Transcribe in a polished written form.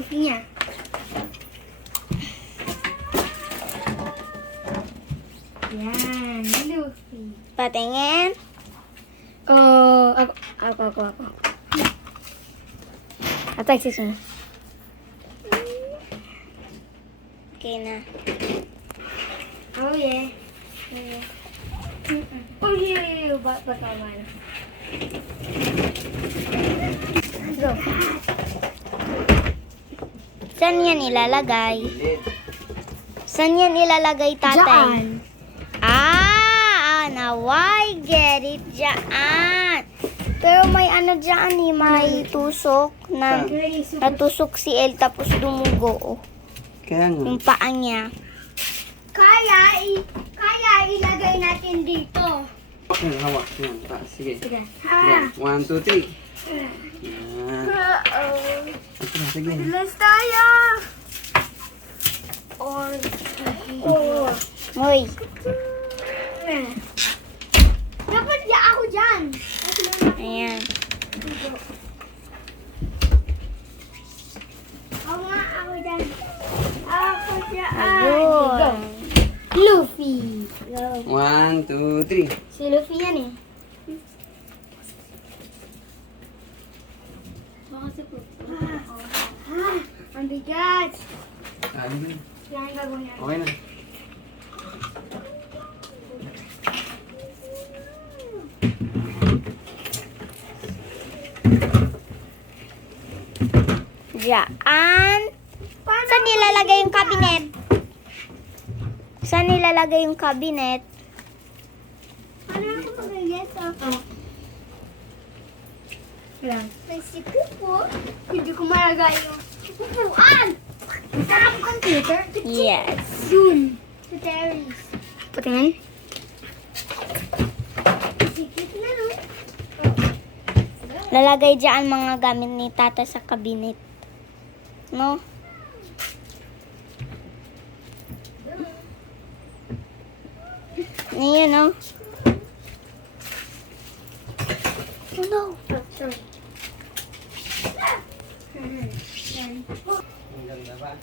Luffy niya. Yan, Luffy. Patingin. Oh, ako. Atay, susunod. Okay na. Oh, yeah. Oh, yeah. Ba't naman? Go. Saan yan ilalagay? Saan yan ilalagay, tatay? Diyan. Now I get it, dyan. Pero may ano dyan eh, may tusok na natusok si El tapos dumugo. Oh. Kaya nga. Yung paa niya. Kaya ilagay natin dito. Okay, hawak. Yan, pa. Sige. Sige. Yan. 1, 2, 3. Yan. Sige. Let's tayo! Or... Moy. Dapat ya ako dyan. Ayan. Ako nga, ako dyan. Ako dyan. Ayun. Luffy. Go. 1, 2, 3. Si Luffy yan eh. Baka si ang bigat. Yan ang gagawin natin. Okay na. Diyan. Saan nilalagay yung cabinet? Saan nilalagay yung cabinet? Ano ako mag-yeso? Yan. May sikip po. Hindi ko malagay yung upuan. Sarap computer. Yes. Dun. Sa terrace. Patingin. Sikip na no? Lalagay diyan mga gamit ni tata sa cabinet. No? Ayan, no? Oh, no. Sorry. Ang ganda ba?